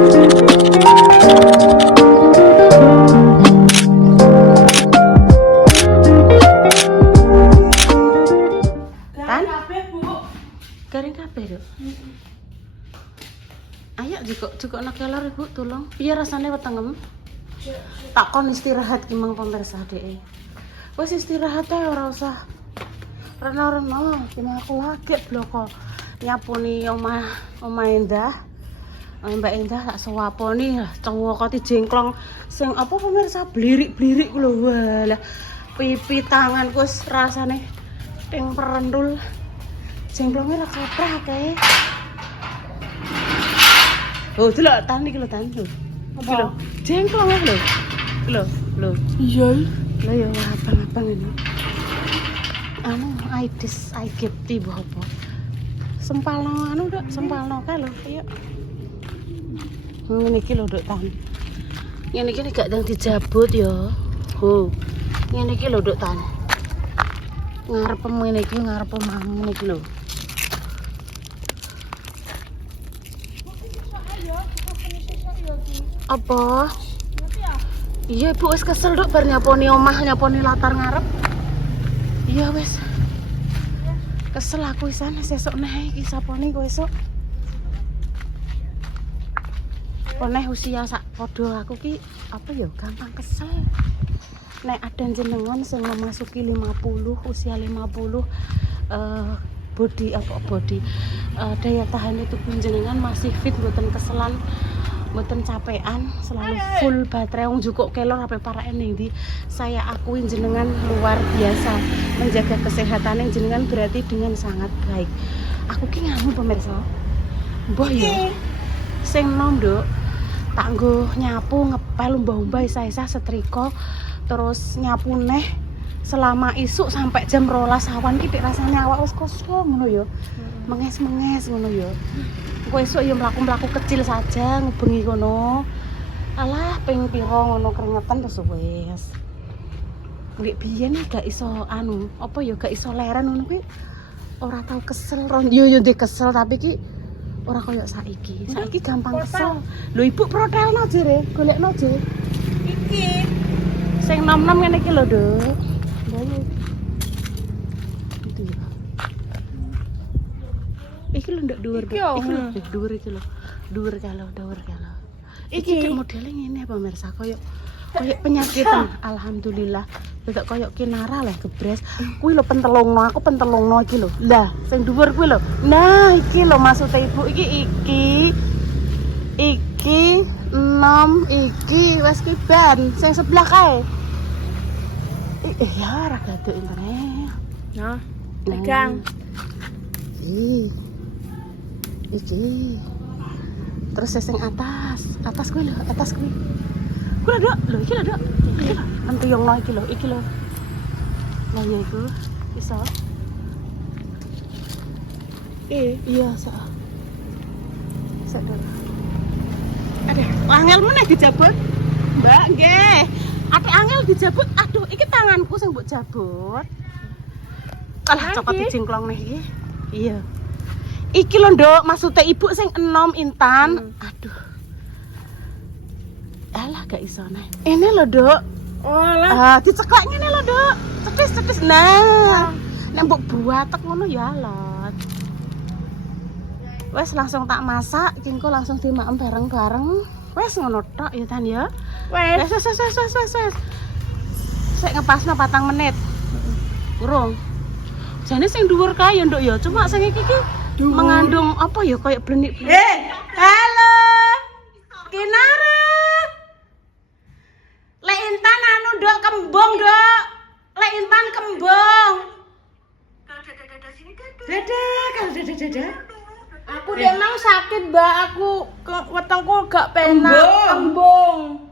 Garing kabeh, Dok. Ayo jukuk nak kelor Ibu, tolong. Piye rasane wetengem? Tak kon istirahat ki mang pemirsa dhek. Wis istirahat ae ora usah reno-reno, cuma aku lagi bloko nyapuni omah Endah. Mbak Endah tak sewaponi cowok jengklong sing apa pemirsa blirik-blirik lho. Walah pipi tanganku wis rasane ting perendul. Jengklongnya ra kaprah kae. Oh, delok tan iki lho tan lho. Iki lho. Jengklong lho. Lho. Iya. Lah ya abang-abang ini. Anu Aidis, Aegypti mbah apa? Sempalno anu Dok, sempalno kae lho. Ayo. Ngene iki lho Dok tan. Ngene iki gak ndang dijabut ya. Oh. Ngene iki lho Dok tan. Ngarep ngene iki ngarep omah ngene iki lho. Apa? Iya Ibu wis kesel Dok bar nyaponi omah, nyaponi latar ngarep. Iya wis. Kesel aku isan sesuk neh iki saponi kowe esuk. Oneh usia sak padha aku ki apa ya gampang kesel. Nek ada jenengan sing memasuki 50, usia 50 body daya tahan tubuh jenengan masih fit, mboten keselan, mboten capean, selalu full baterai wong jukuk kelor sampai para ening di saya akuin jenengan luar biasa menjaga kesehatan jenengan berarti dengan sangat baik. Aku ki nganu pemirsa. Mbah ya. Sing nom Dok tak nggo nyapu ngepel umbah-umbah isa-isa setrika terus nyapu neh selama isuk sampai jam 12 awan ki rasane awak wis kosong ngono ya. Menges-menges ngono ya. Engko esuk ya mlaku-mlaku kecil saja ngubengi kono. Alah ping pira ngono keringetan terus wis. Nggih biyen gak iso anu, apa ya gak iso leren ngono kuwi. Ora tau kesel, yo ndek kesel tapi ki ora koyo saiki. Saiki gampang kesel. Lho Ibu protelno jere, golekno jere. Iki sing nom-nom ngene iki lho, Dok. Bayu. Itu ya. Iki lho ndak dhuwur, Dok. Iki lho dhuwur iki lho. Dhuwur kalau. Iki modele ngene pemirsa koyo penyakitan. Alhamdulillah. Tidak koyo kinara lah gebres. Kuwi lho pentelungno, aku pentelungno iki lho. Lah, sing dhuwur kuwi lho. Nah, iki lho maksud Ibu iki 6 iki wis kiban sing sebelah kae. Ya ora gaduk internet. Nah, pegang. Iki. Terus sing atas kuwi lho, atas kuwi. Kuwi lho, Dok. Lho iki lho, Dok. Iki lho, antuyungno iki lho. Lah ya iku iso. Iya, sak. Sak dulu. Ada, angelmu nek dijabut. Mbak, nggih. Ati angel dijabut. Aduh, iki tanganku sing mbok jabut. Alah, copot dijengklong nih iki. Iya. Iki lho, Nduk, maksude Ibu sing enom Intan. Aduh. Alah, gak iso nih. Ini lho, Nduk. Oh lah. Diceklek ngene lho, Nduk. Cetis. Nah. Nek mbok buatek ngono ya alot. Wes langsung tak masak, kengko langsung dimaem bareng-bareng. Wes ngono tok ya Tan ya. Wes. Sik ngepasno 4 menit. Urung. Jane sing dhuwur kae ya Nduk ya, cuma sing iki mengandung apa ya kayak blenik. Halo. Kinara. Lek Intan anu Nduk kembung, Nduk. Lek Intan kembung. Dada. Aku emang sakit, Mbak. Aku wetengku gak penak. Kembung.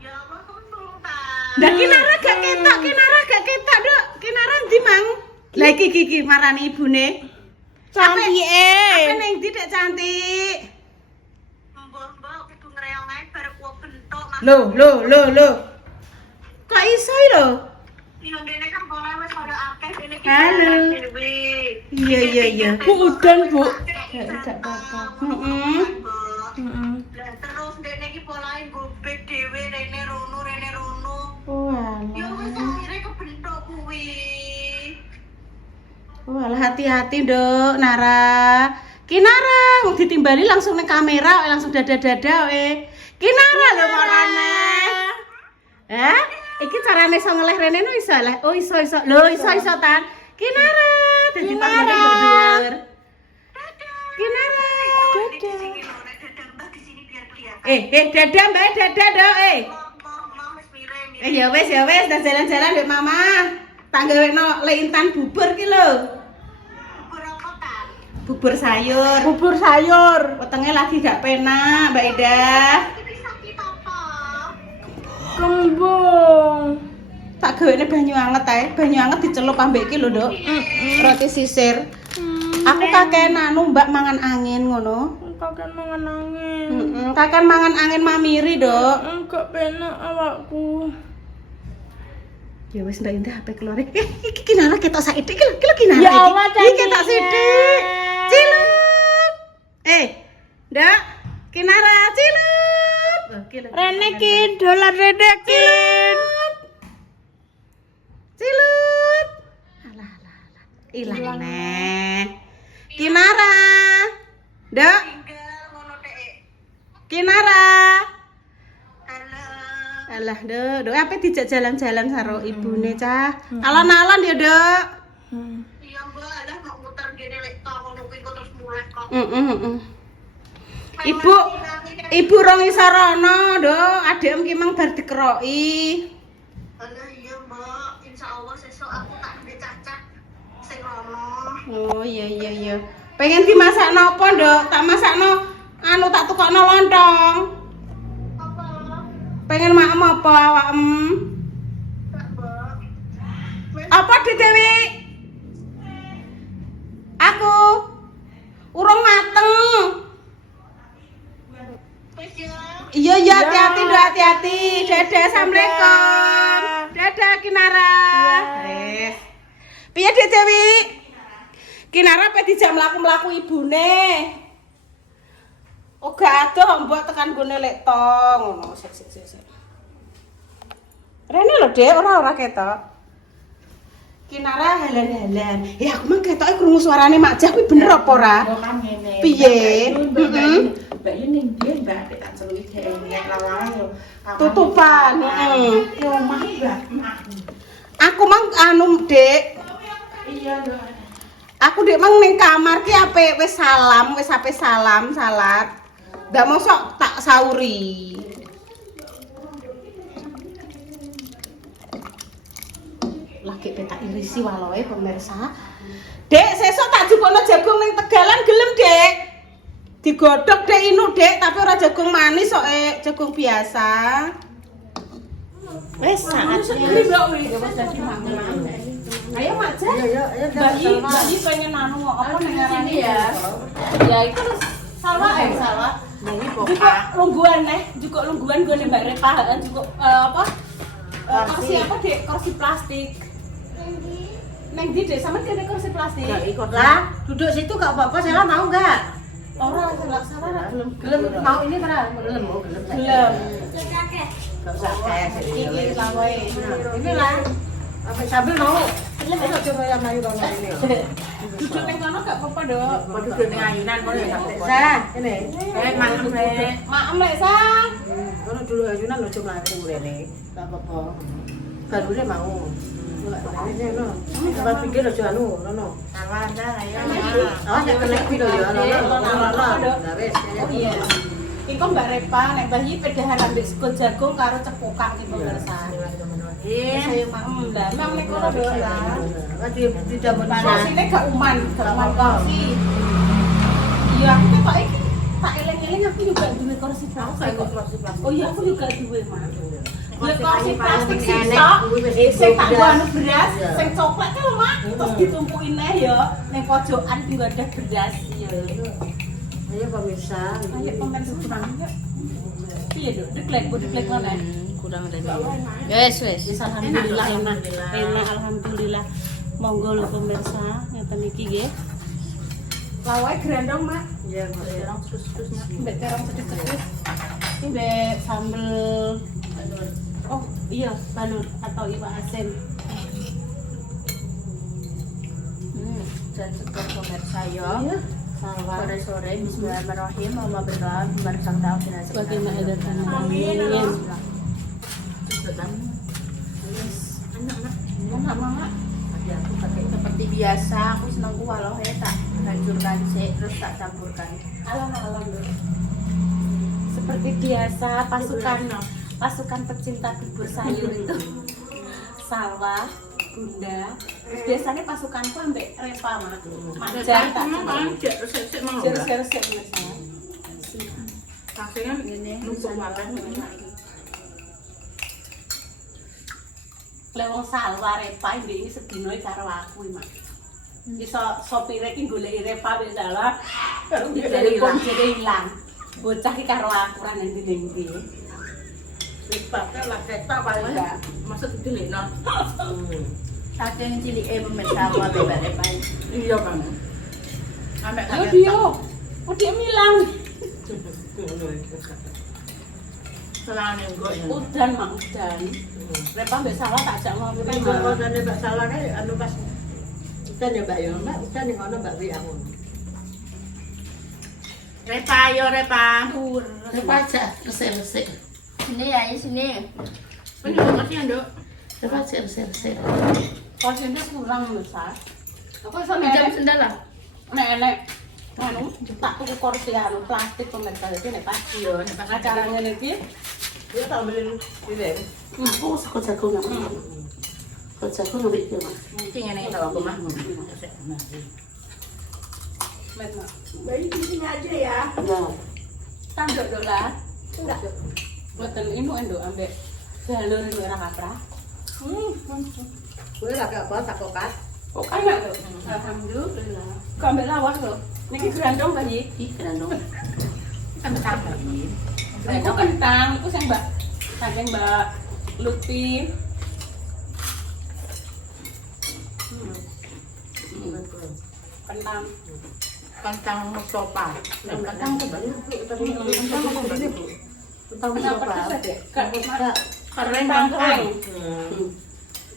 Ya apa kembung ta? Lah Kinara gak ketok, Dok. Kinara ndi, Mang? Lah iki marani ibune. Cantike. Apa ning ndi, Dek cantik? Mbok kudu ngreong ae bar kuwi bentuk. Lho. Kok iso lho? Iya, dene kan boleh wis pada akeh dene iki. Halo. Iya. Bu udan, Bu. Enggak apa-apa. Heeh. Terus dene iki polahe gobek dhewe rene rono. Walah. Ya wis akhire kebentuk kuwi. Walah hati-hati, Nduk, Nara. Ki Nara, mau ditimbali langsung ning kamera, langsung dada-dada we. Ki Nara lho marane. Iki carane iso ngeleh rene no iso leh. Oh iso. Lho iso tan. Ki Nara, dadi panggone dhuwur. Ki Nara. Dada Mbak, dada dok, ya wes, dah jalan-jalan dek mama. Tangga weno leintan bubur ki lho. Bubur sayur. Wetenge lagi gak penak, Mbak Ida. Kembung. Tak gawene banyu anget ae. Banyu anget dicelup ambek iki lho, Nduk. Roti sisir. Aku kakean anu Mbak mangan angin ngono. Kakean mangan angin. Kakean mangan angin mamiri, Dok. Enggak penak awakku. Ya wis Mbak Indah HP keluar. Iki Nara ketok saithik iki lho Kinara. Ya Allah, iki ketok sithik. Cilup. Ndak. Kinara cilup. Rene kin, dolan Rene kin. Cilup. Alah. Ilang neh. Kinara. Ndak. Kinara. Alah, Dok, apa dijak jalan-jalan karo ibune cah. Alon-alon ya, Dok. Iya, Mbak, lah mau muter gene lek tok ngono kuwi kok terus muleh kok. Ibu rong iso rono, Dok. Adem ki mang bar dikeroki. Alah iya, Mbak, insyaallah sesuk aku tak ndek cacah sing rono. Oh, iya. Pengen dimasak nopo, Dok? Tak masakno anu tak tukokno lontong. Apa? Pengen maem apa awakm? Tak, Mbak. Apa di Dewi? Aku urung mateng. Wis ya. Iya, hati-hati, Dok, hati-hati. Dadah, assalamualaikum. Dadah, Kinara. Wes. Piye, Dik Dewi? Kinara pe dijak mlaku-mlaku ibune. Oh, gak adoh mbok tekan gone lek tong ngono. Sik. Rene lho, Dek, ora ketok. Kinara halan-halan. Ya aku mah ketoke krungu suarane Mak Jah kuwi bener apa ora? Piye? Mbak Yuni ndi Mbak tak celuwi dhek lawae yo. Tutupan, Yo omah Mbak. Aku mang anu, Dek. Iya, Dok. Aku Dek mang ning kamar ki ape wis ape salam salat. Ndak mosok tak sauri. Lagi petak irisi waloe pemirsa. Dek, sesuk tak jupukno jagung ning Tegalan gelem, Dek. Digodhog Dek inu, Dek, tapi ora jagung manis kok, jagung biasa. Wes saatnya. Ayo Mak Jah. Bayi pengen anu apa ning sini ya. Ya itu sawah. Juga lungguan gone Mbak Repa, juga apa? Kursi apa, Dek? Kursi plastik. Neng di Dek, sampe kene kursi plastik. Ya ikut lah. Duduk situ gak apa-apa, saya mau enggak? Ora salah Gelem mau ini terang, gelem. Gelem. Gak usah kayak Iki lawae. Inilah. Apa sambil mau? Ayo coba yang ayu kono ini. Duduk ning kono gak apa-apa, Dok. Mau duduk ning ayunan kono ya sampe. Sa, ini. Maem rek. Maem lek, Sang. Kono dulu ayunan lho cuma aku rene. Gak apa-apa. Baru dia mau. Ini no. Coba pikir aja anu, no. Salah ayo. Awas nek kena piro ya, Nah wis. Oh iya. Iku Mbak Repa nek bayi pedahan ambek sego jagung karo cepukak iki pemirsa. Saya maem lah, memang nek kono Dok lah. Tidak Sine gak uman kursi. Iya, aku ketok iki tak eling-eling aku juga duwe kursi plastik. Oh iya, aku juga duwe, Mas. Ya kursi plastik sing tok, sing tak anu beras, sing coklat ki lho, Mak. Terus ditumpukin neh ya ning pojokan tinggal ada beras ya. Ayo pemirsa. Ayo pemirsa kurang ya. Piye, Dok? Deklek mana? Kurang dari. Wes. Alhamdulillah enak, alhamdulillah. Monggo lho pemirsa, ngeten iki nggih. Lawae grandong, Mak. Iya, terus-terusnya. Mbek terong sedikit. Ini sambel balur. Oh iya balur atau iwak asin. Dan segar pemirsa ya. Iya. Salwa. Sore-sore bismillahirrahmanirrahim. Mama berdoa membarakkan tahun jenazah. Bagaimana ada tanah Amin. amin. Anak-anak. Enak mama. Ya, aku pakai seperti biasa. Aku senang kuah loh ya, tak hancurkan sih, terus tak campurkan. Alam seperti biasa pasukan pecinta bubur sayur itu Salwa, Bunda. Terus biasanya pasukanku ambek Repa mak jar tak resep Akhirnya ini numpuk makan. Lewong Salwa Repa ini sedino karo aku mak. Iso sopire iki goleki Repa wis salah. Jadi hilang. Bocah iki karo aku ra nang ndi-ndi. Pakai lah kereta paling enggak. Maksud dilekno. Saking cilike pemirsa apa bebek Iya Bang. Ambek Ayo dia. Oh dia milang. selane kok ya. Udan mak udan. Repa mbek Salwa tak ajak ngopi. Kalau ada Mbak Salah kan anu pas udan ya Mbak ya. Mbak udan yang ono Mbak Wi aku. Repa yo Repa. Repa aja resik-resik. Sini ya, sini. Ini ngerti ya, Dok? Repa aja resik-resik. Porsinya kurang besar. Aku iso Jam nek sendal lah. nek anu tak tuku kursi anu plastik pemirsa iki nek pas Iya, pas acara ngene iki. Dia tak beli piring. Oh, jago nggak mau. Kau jago nggak bikin mah. Mungkin yang tahu aku mah. Bayi di sini aja ya. Enggak. Tanduk dok lah. Enggak. Buatan ibu endo ambek jalur merah kaprah. Gue lagi apa tak kokas. Kok enak tuh? Alhamdulillah. Kau ambil lawas tuh. Niki gerandong bayi. Ih gerandong. Kentang lagi. Itu kentang. Itu yang mbak. Saking mbak Lutfi. Kentang. Kentang Mustafa. Kentang tuh banyak. Kentang Kenapa Mustafa. tuh deh? Kak, Keren kentang kentang. kering.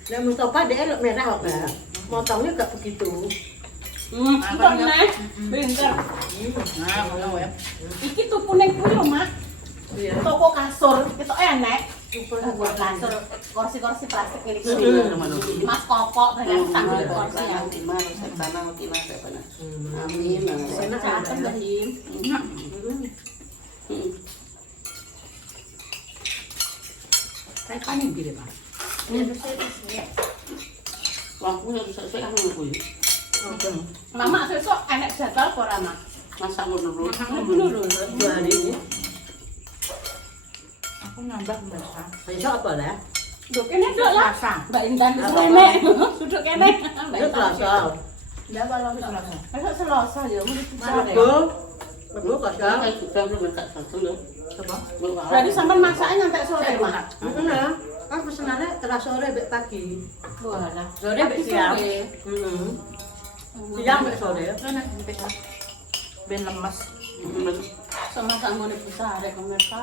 Nah Mustafa dia merah kok Mbak. Motongnya gak begitu. Itu nih. Bentar. Nah, ngono ya. Iki tuku ning kuwi lho, Mak. Iya. Toko kasur, itu enek. Buat kasur, kursi-kursi plastik ini. Mas Koko dengan tanggung kursi yang Amin. Enak catet Bahim. Kayak paling gede, Pak. Mama sesuk enek jadwal apa ora, Mak? Masak dulu. Dulu. 2 hari ini. Aku nambah mbak. Besok apa lah? Duk kene duk lah. Rasa. Mbak Intan wis kene. Duduk kene. Mbak Itu Intan. Selasa. Ndak balon Selasa. Besok Selasa ya, mesti sore. Rabu kosong. Kayak juga belum masak satu loh. Apa? Berarti sampean masaknya nyampe sore, Mak. Nah, kan pesenannya telah sore mbek pagi. Walah. Sore mbek siang. Siang mbek sore. Kan besok. Ben lemes. Sama sak ngene besar rek pemirsa.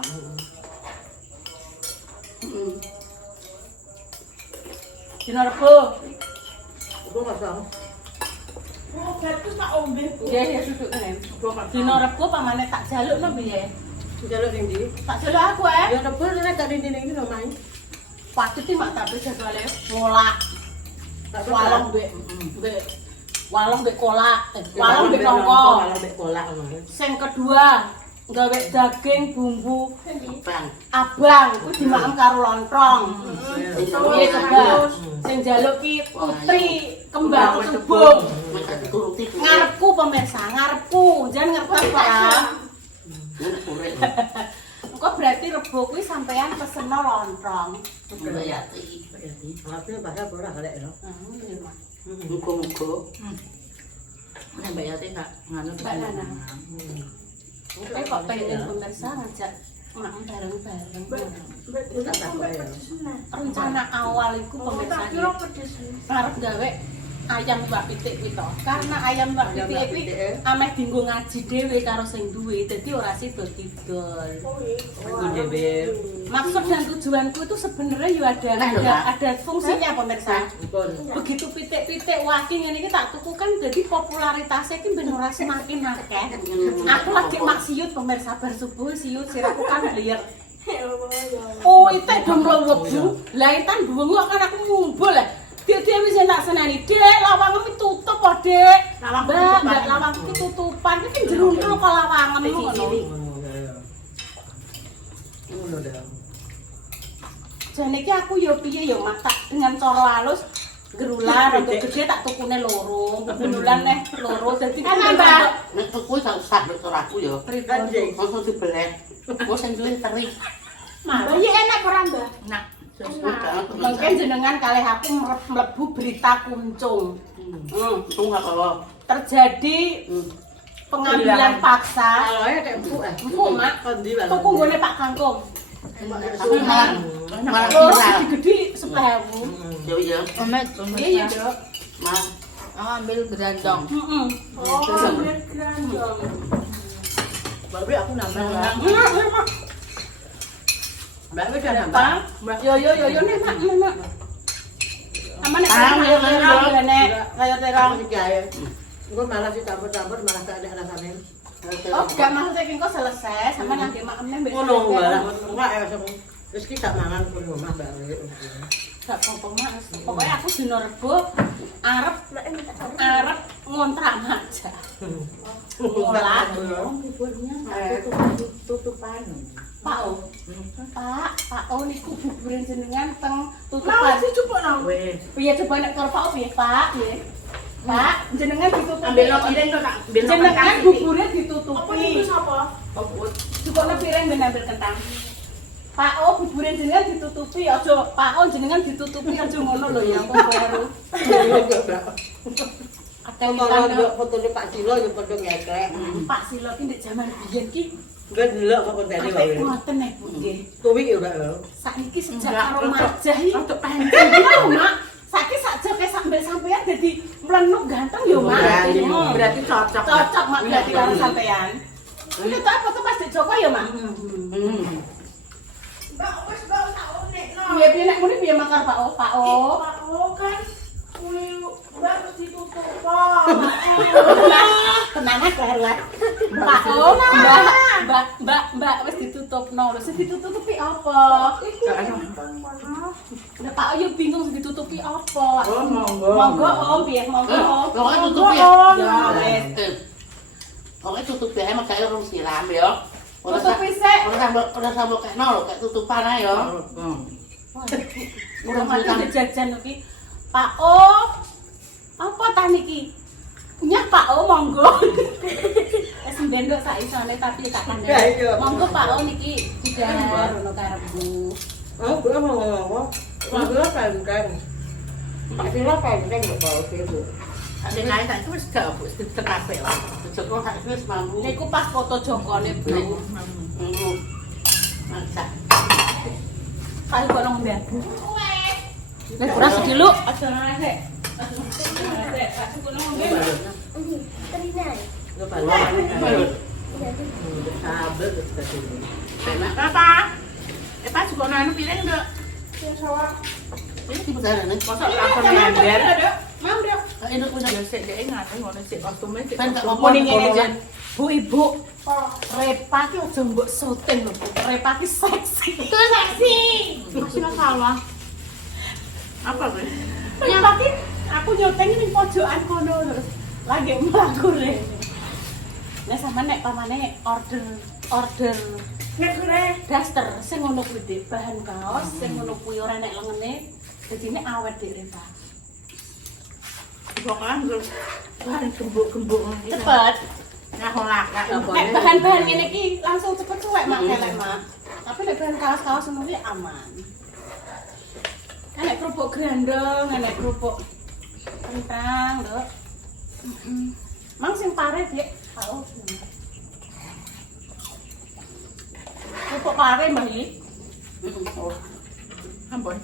Dino Rebo. Itu kosong. Oh, berarti tak ombe. Nggih, ya duduk kene. Dino Rebo pamane tak jalukno piye? Jaluk ning ndi? Tak jaluk aku Ya Rebo nek gak ning ndi omahe. Patut iki mak tapi jadwale ngolak. Walong mbek kolak. Walong mbek nongko. Walong mbek kolak ngono. Sing kedua, gawe daging bumbu Bang. abang kuwi dimakem karo lontong. Piye coba? Sing njaluk ki putri kembang kebung. Masak dituruti. Ngarepku pemirsa, ngarepku. Jangan ngerti apa. Kurek. Engko berarti Rebo kuwi sampean peseno lontong. Bayati. Tapi bahasa ora galek lho. Muga-muga. Nek bayate gak nganu Mbak Nana. Kok pengen pemirsa ngajak makan bareng-bareng. Enggak tak ya. Rencana awal iku pemirsa iki arep gawe ayam Mbak Pitik kuwi to. Karena ayam Mbak Pitik kuwi ameh dienggo ngaji dhewe karo sing duwe, dadi ora sida didol. Aku dhewe. Maksud dan tujuanku itu sebenarnya ya ada fungsinya pemirsa. Begitu pitik-pitik waki ngene iki tak tuku kan jadi popularitasnya iki ben ora semakin akeh. Aku lagi maksiut pemirsa bar subuh siut siraku kan bliyer. Oh, itu do mlebu. Lah intan bungu kan aku ngumpul lah. Dia wis enak seneni. Dek, lawangem tutup kok, Dek. Mbak, lawang iki tutupan. Iki jerundul kok lawangem ngono. Ngono dah. Jane iki aku ya piye ya masak dengan cara halus gerular rada gede tak tukune loro. Gerulan neh loro dadi Nek tuku tak usah dokter aku ya. Kanjeng. Langsung dibeleh. Wis sing beli teri. Bayi enak ora, Mbak? Nah, Mungkin jenengan kalih aku mlebu berita kuncung. Tunggu apa? Terjadi pengambilan paksa. Kalau ya kayak empuk Empuk, Mak. Kondi banget. Tuku nggone Pak Kangkung. Tapi malah Oh, viral. gede-gede 10.000. Yo yo. Omet, Iya, iya, Dok. Mas, aku ambil gerandong. Heeh. Oh, ambil grandong. Baru aku nambah lah. Mbak udah nambah. Bang, yo nih Mak, Mak. Aman nek yo, nek kaya terong. Gue malah dicampur-campur malah gak ada rasanya. Oh, gak maksud saking kok selesai, sama nang mak emne mbek. Ngono enggak ya wis ki tak mangan pun omah Mbak. Gak apa-apa Mas. Pokoknya aku dino Rebo arep ngontrak aja. Ngolah. Tutupan. Pak O niku buburin jenengan teng tutupan. Sih cupuk Weh, Piye coba nek karo Pak O piye, Pak? Nggih. Pak, jenengan ditutupi. Ambil lo piring tuh kak. Jenengan buburnya ditutupi. siapa? Cukupnya piring ben ambil kentang. Pak O buburin jenengan ditutupi, aja Pak O jenengan ditutupi aja ngono lho ya, kok baru. Ada kalau kita fotone Pak Silo yo padha ngeklek. Pak Silo ki ndek jaman biyen ki Enggak delok kok kontene apik wae. ngoten nek Bu nggih. Kuwi yo Mbak. Saiki sejak karo Marjah iki untuk pancen lho, Mak. Saiki sakjane sampeyan dadi mlenuk ganteng yo, Mak. Berarti cocok. Cocok Mak berarti karo sampeyan. Ini tak foto Mas Dik Joko ya, Mak. Mbak, wis mbak tak unik no. Piye nek muni piye makar Pak O? Pak O. Pak O kan kuwi mbak mesti ditutup kok. Tenangan keheruan. Pak O, Mbak wis ditutupno. Lho sing ditutupi apa? Lah Pak O yo bingung sing ditutupi apa. Oh, monggo. Monggo Om, piye monggo Om. Pokoknya tutupi. Ya wis. Pokoknya tutupi aja makanya orang siram ya. Tutupi sik. Udah sambal kayak nol, kayak tutupan aja ya. Urang mati jajan iki. Pak O. Apa ta niki? Punya Pak O monggo. Wis ndendok sak isone tapi tak kandhani. Monggo Pak O niki didar ono karepku. Oh, gue mau ngomong. Pak Silo penteng. Pak Silo penteng kok bawa itu. Ada lain tak itu gak bu, itu kafe lah. Joko tak itu semampu. Niku pas foto Jokone, Bro. Masak. Kali kok nang mbabu. Nek ora sedilo, aja nang sik. Gue balik. Sabel terus tadi. Apa? Pak juga nanu piring nduk. Ini tipe sana nih. Kosok lakon nyender. Mau, Dok. Ini udah. Ya sik dhek ngate ngono sik kostume sik. Kan gak Mau ning ngene jan. Bu Ibu, Repa ki aja mbok syuting lho. Repa ki seksi. Itu seksi. Masih masalah. Apa gue? Repa ki aku nyuting ning pojokan kono terus lagi mlaku rene. Nek sampean nek pamane order Nek gue. daster sing ngono kuwi Dik, bahan kaos sing ngono kuwi ora nek lengene dadine awet Dik Repa. Bukan gue. Bahan gembuk-gembuk ngono. Cepet. Ngaholak. Nek bahan-bahan ngene iki langsung cepet cuek Mak kelek Mak. Tapi nek bahan kaos-kaos ngono kuwi aman. Kan nek kerupuk grandong, nek kerupuk kentang, Dok. Mang sing pare Dik. Tau. Kerupuk pare Mbah iki. Ampun.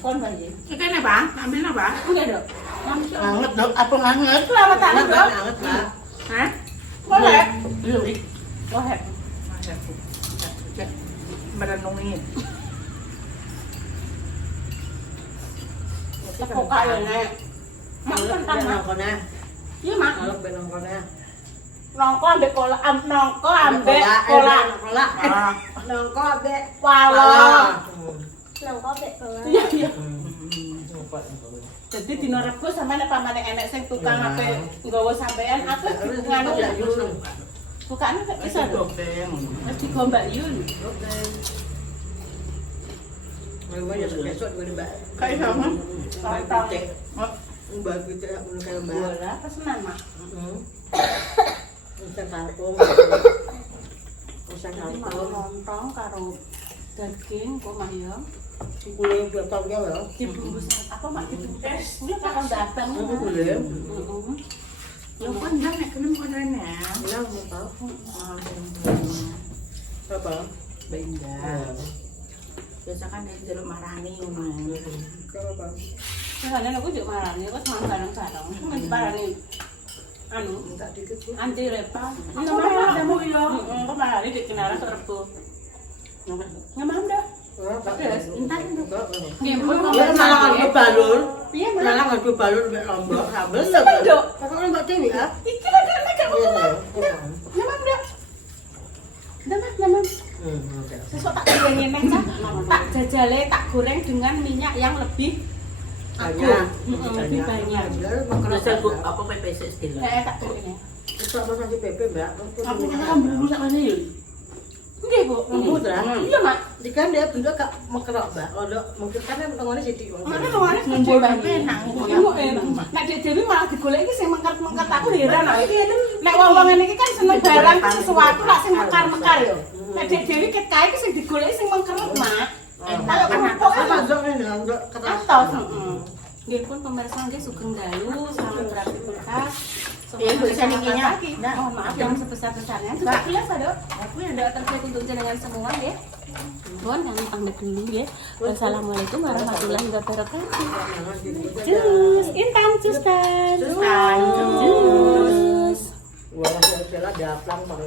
Kon Mbah iki. Iki ne, Bang? Ambil ne, Bang? Enggak, Dok. Anget dok, apa anget? Lama tak Anget, dok? anget, Mbak. Hah? Boleh. Iya, Dik. Boleh. Merenungi. Tepuk kaya nek. Mak kan Kan mak. nongkolnya. Iya mak. Kalau nongkolnya. Nongko ambek kola, nongko ambek kola. Kola. Ah. Nongko ambek Walo. Nongko ambek kola. Iya iya. Nongko. Jadi dino Rebo sampeyan pamane enek sing tukang ape nggawa sampean aku nganu ya. Bukane kok bisa lho. Gobeng. Wis digombak yun. Oke. Mau ya besok gue Mbak. Kayak sama. Kantong. Mbak kita ngono kayak Mbak. Bola pesenan mak. Heeh. Usah kalkung. Usah Mau kalkung. lontong karo daging kok mah ya. Kulit potong ya lho. Dibumbu apa mak dibumbu. Kuwi karo dateng. Kulit. Heeh. Ya kan dah nek kena mau rene. Iya, mau tahu. Apa? Benda. Biasa kan dia jeruk marani ngono. Apa? Makanya aku juga marani, aku semangat bareng-bareng. Masih barani anu, Minta dikit sih. anti repa. Namanya ada mau iya. Aku marani di kinara ke Rebo. Ngamam dah. Terus, entar enggak. Ngempun Ya malah ngadu balur. Piye mak? Malah ngadu balur mek lombok sambel. Dok. Pokoknya Mbak Dewi ya. Iki lah kan nek kamu Iya. ngamam dah. Ngamam. Sesuk tak gorengin neng Cak. Tak jajale tak goreng dengan minyak yang lebih Banyak. lebih banyak. Biasa gua apa PPS istilah. Tak goreng. Itu apa nanti PP Mbak? Aku kan bumbu sak mana ya? Nggih, Bu. Lembut lah. Iya, Mak. Jika dia bentuk gak mekerok Mbak. Kalau mungkin karena tengone sithik wong. Mana luarnya ngumpul banget. Ngumpul enak. Nek Dek Dewi malah digoleki sing mengkar-mengkar aku heran aku. Nek wong-wong ngene iki kan seneng barang sesuatu lak sing mekar-mekar yo. Nek Dek Dewi ket kae iki sing digoleki sing mengkeret, Mak. Kayak kerupuk kan Langsung ini langsung keras. atos. Nggih pun pemirsa nggih sugeng dalu selamat beraktivitas. Iya, Bu, saya nikinya. Mohon maaf yang sebesar-besarnya. Sudah biasa, Dok. Aku yang doa terbaik untuk jenengan semua nggih. Bon, kami pamit dulu ya. Wassalamualaikum warahmatullahi wabarakatuh. Cus, intan, cus tan. Cus tan. Cus. Wala sila diaplang pang